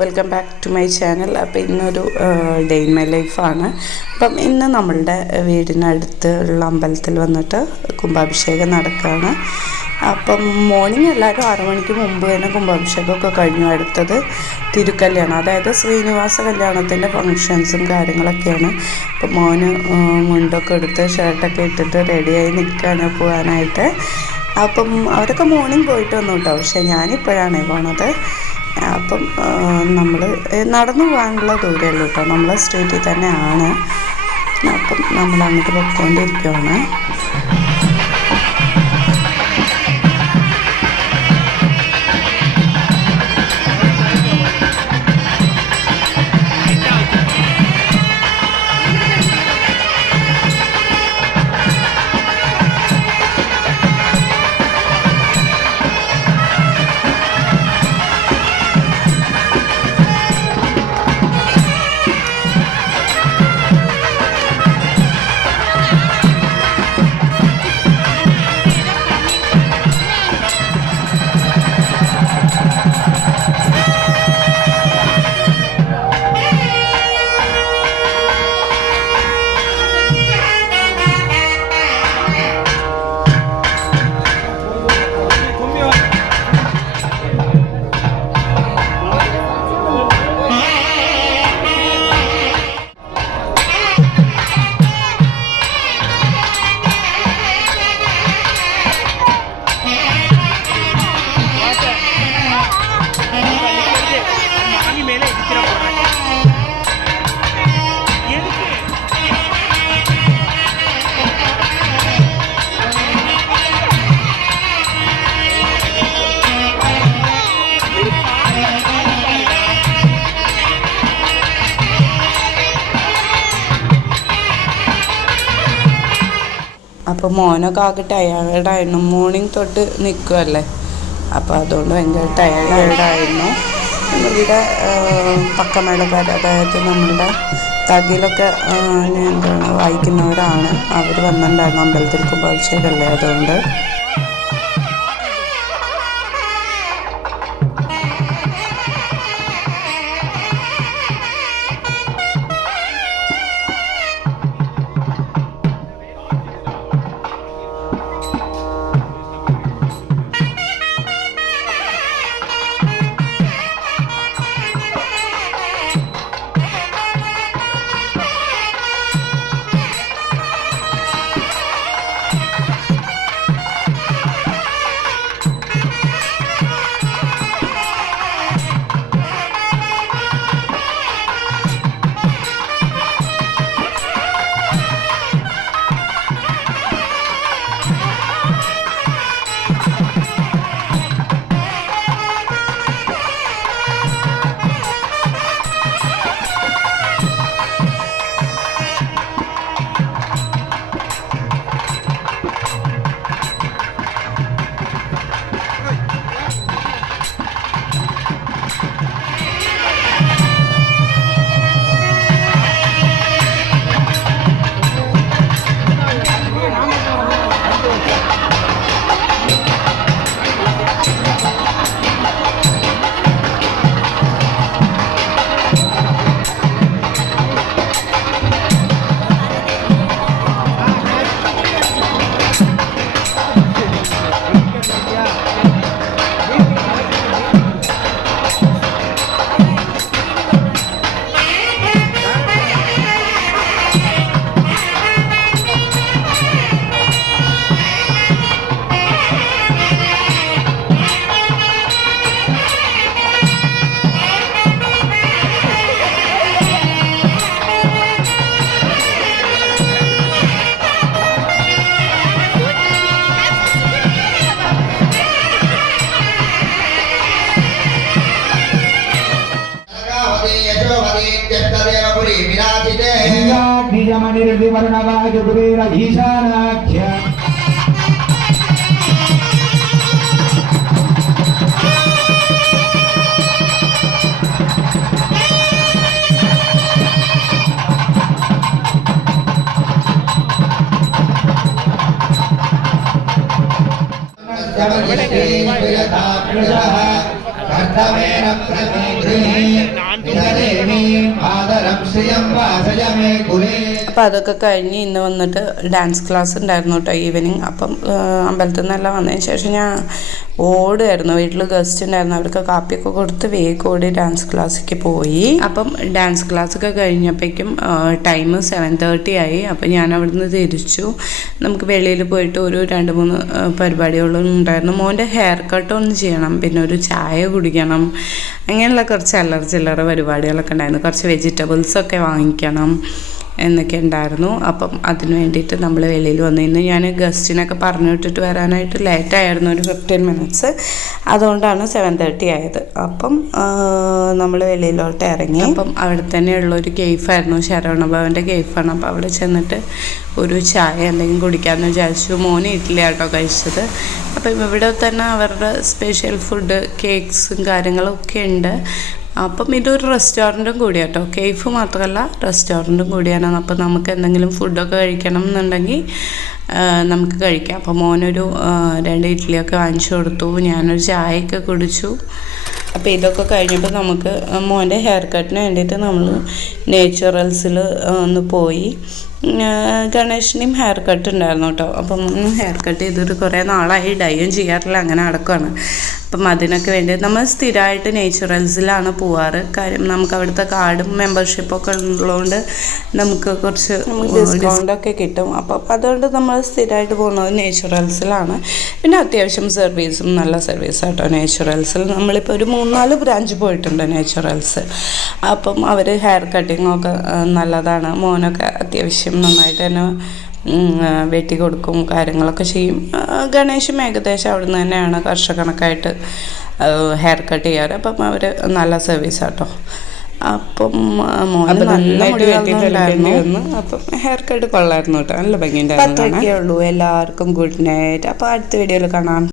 Welcome back to my channel. അപ്പോൾ ഇന്നൊരു day in my ലൈഫാണ്. അപ്പം ഇന്ന് നമ്മളുടെ വീടിനടുത്ത് ഉള്ള അമ്പലത്തിൽ വന്നിട്ട് കുംഭാഭിഷേകം നടക്കുകയാണ്. അപ്പം മോർണിംഗ് എല്ലാവരും 6 മണിക്ക് മുമ്പ് തന്നെ കുംഭാഭിഷേകമൊക്കെ കഴിഞ്ഞു. അടുത്തത് തിരുക്കല്യാണം, അതായത് ശ്രീനിവാസ കല്യാണത്തിൻ്റെ ഫങ്ഷൻസും കാര്യങ്ങളൊക്കെയാണ്. അപ്പം മോന് മുണ്ടൊക്കെ എടുത്ത് ഷർട്ടൊക്കെ ഇട്ടിട്ട് റെഡിയായി നിൽക്കുകയാണ് പോകാനായിട്ട്. അപ്പം അവരൊക്കെ മോർണിംഗ് പോയിട്ട് വന്നു കേട്ടോ, പക്ഷേ ഞാനിപ്പോഴാണ് പോണത്. അപ്പം നമ്മൾ നടന്നു പോകാനുള്ള ദൂരമേ ഉള്ളൂ കേട്ടോ, നമ്മൾ സ്ട്രീറ്റിൽ തന്നെയാണ്. അപ്പം നമ്മൾ അങ്ങോട്ട് പോയിക്കൊണ്ടിരിക്കുകയാണ്. അപ്പോൾ മോനൊക്കെ ആകെ ടയേർഡായിരുന്നു, മോർണിംഗ് തൊട്ട് നിൽക്കുമല്ലേ, അപ്പോൾ അതുകൊണ്ട് ഭയങ്കര ടയേർഡായിരുന്നു. നമ്മളുടെ പക്കമേളക്കാർ, അതായത് നമ്മളുടെ തകിലൊക്കെ എന്താണ് വായിക്കുന്നവരാണ്, അവർ വന്നിട്ടുണ്ടായിരുന്നു അമ്പലത്തിൽ കുംഭാഭിഷേകമല്ലേ, അതുകൊണ്ട്. അപ്പം അതൊക്കെ കഴിഞ്ഞ് ഇന്ന് വന്നിട്ട് ഡാൻസ് ക്ലാസ് ഉണ്ടായിരുന്നു കേട്ടോ ഈവനിങ്. അപ്പം അമ്പലത്തിൽ നിന്നെല്ലാം വന്നതിന് ശേഷം ഞാൻ ഓടുമായിരുന്നു. വീട്ടിൽ ഗസ്റ്റ് ഉണ്ടായിരുന്നു, അവർക്ക് കാപ്പിയൊക്കെ കൊടുത്ത് വേഗം ഓടി ഡാൻസ് ക്ലാസ്സിലേക്ക് പോയി. അപ്പം ഡാൻസ് ക്ലാസ്സൊക്കെ കഴിഞ്ഞപ്പോഴേക്കും ടൈം 7:30 ആയി. അപ്പം ഞാൻ അവിടുന്ന് തിരിച്ചു. നമുക്ക് വെളിയിൽ പോയിട്ട് ഒരു 2-3 പരിപാടികളും ഉണ്ടായിരുന്നു. മോൻ്റെ ഹെയർ കട്ട് ഒന്ന് ചെയ്യണം, പിന്നെ ഒരു ചായ കുടിക്കണം, അങ്ങനെയുള്ള കുറച്ച് ചില്ലറ പരിപാടികളൊക്കെ ഉണ്ടായിരുന്നു. കുറച്ച് വെജിറ്റബിൾസൊക്കെ വാങ്ങിക്കണം എന്നൊക്കെ ഉണ്ടായിരുന്നു. അപ്പം അതിന് വേണ്ടിയിട്ട് നമ്മൾ വെളിയിൽ വന്നു. ഇന്ന് ഞാൻ ഗസ്റ്റിനൊക്കെ പറഞ്ഞു വിട്ടിട്ട് വരാനായിട്ട് ലേറ്റായിരുന്നു, ഒരു 15 മിനിറ്റ്സ്. അതുകൊണ്ടാണ് 7:30 ആയത്. അപ്പം നമ്മൾ വെളിയിലോട്ട് ഇറങ്ങി. അപ്പം അവിടെ തന്നെയുള്ളൊരു കേഫായിരുന്നു, ശരവണഭവൻ്റെ കേഫാണ്. അപ്പോൾ അവിടെ ചെന്നിട്ട് ഒരു ചായ എന്തെങ്കിലും കുടിക്കാമെന്ന് വിചാരിച്ചു. മോന് ഇഡ്ഡലി ആട്ടോ കഴിച്ചത്. അപ്പം ഇവിടെ തന്നെ അവരുടെ സ്പെഷ്യൽ ഫുഡ്, കേക്ക്സും കാര്യങ്ങളൊക്കെ ഉണ്ട്. അപ്പം ഇതൊരു റെസ്റ്റോറൻറ്റും കൂടിയാട്ടോ, കേഫ് മാത്രമല്ല റെസ്റ്റോറൻറ്റും കൂടിയാണ്. അപ്പം നമുക്ക് എന്തെങ്കിലും ഫുഡൊക്കെ കഴിക്കണം എന്നുണ്ടെങ്കിൽ നമുക്ക് കഴിക്കാം. അപ്പോൾ മോനൊരു 2 ഇഡ്ഡലിയൊക്കെ വാങ്ങിച്ചു കൊടുത്തു, ഞാനൊരു ചായയൊക്കെ കുടിച്ചു. അപ്പോൾ ഇതൊക്കെ കഴിഞ്ഞപ്പോൾ നമുക്ക് മോൻ്റെ ഹെയർ കട്ടിന് വേണ്ടിയിട്ട് നമ്മൾ നേച്ചുറൽസിൽ ഒന്ന് പോയി. ഗണേഷിനെയും ഹെയർ കട്ട് ഉണ്ടായിരുന്നു കേട്ടോ. അപ്പം ഹെയർ കട്ട് ചെയ്തിട്ട് കുറേ നാളായി, ഡൈയും ചെയ്യാറില്ല, അങ്ങനെ നടക്കുകയാണ്. അപ്പം അതിനൊക്കെ വേണ്ടി നമ്മൾ സ്ഥിരമായിട്ട് നേച്ചുറൽസിലാണ് പോവാറ്. കാര്യം നമുക്ക് അവിടുത്തെ കാർഡും മെമ്പർഷിപ്പൊക്കെ ഉള്ളതുകൊണ്ട് നമുക്ക് കുറച്ച് ഡിസ്കൗണ്ടൊക്കെ കിട്ടും. അപ്പം അതുകൊണ്ട് നമ്മൾ സ്ഥിരമായിട്ട് പോകുന്നത് നേച്ചുറൽസിലാണ്. പിന്നെ അത്യാവശ്യം സർവീസും നല്ല സർവീസാട്ടോ നേച്ചുറൽസിൽ. നമ്മളിപ്പോൾ ഒരു 3-4 ബ്രാഞ്ച് പോയിട്ടുണ്ട് നേച്ചുറൽസ്. അപ്പം അവർ ഹെയർ കട്ടിങ്ങൊക്കെ നല്ലതാണ്. മോനൊക്കെ അത്യാവശ്യം നന്നായിട്ട് തന്നെ വെട്ടി കൊടുക്കും, കാര്യങ്ങളൊക്കെ ചെയ്യും. ഗണേശും ഏകദേശം അവിടെ നിന്ന് തന്നെയാണ് വർഷക്കണക്കായിട്ട് ഹെയർ കട്ട് ചെയ്യാറ്. അപ്പം അവർ നല്ല സർവീസാട്ടോ. അപ്പം മോന് നല്ല മുടി വെട്ടിയിട്ടുണ്ടായിരുന്നു. അപ്പം ഹെയർ കട്ട് കൊള്ളായിരുന്നു കേട്ടോ, നല്ല ഭംഗിയുണ്ടായിരുന്നു. അത്രയൊക്കെ ഉള്ളൂ. എല്ലാവർക്കും ഗുഡ് നൈറ്റ്. അപ്പോൾ അടുത്ത വീഡിയോയിൽ കാണാം.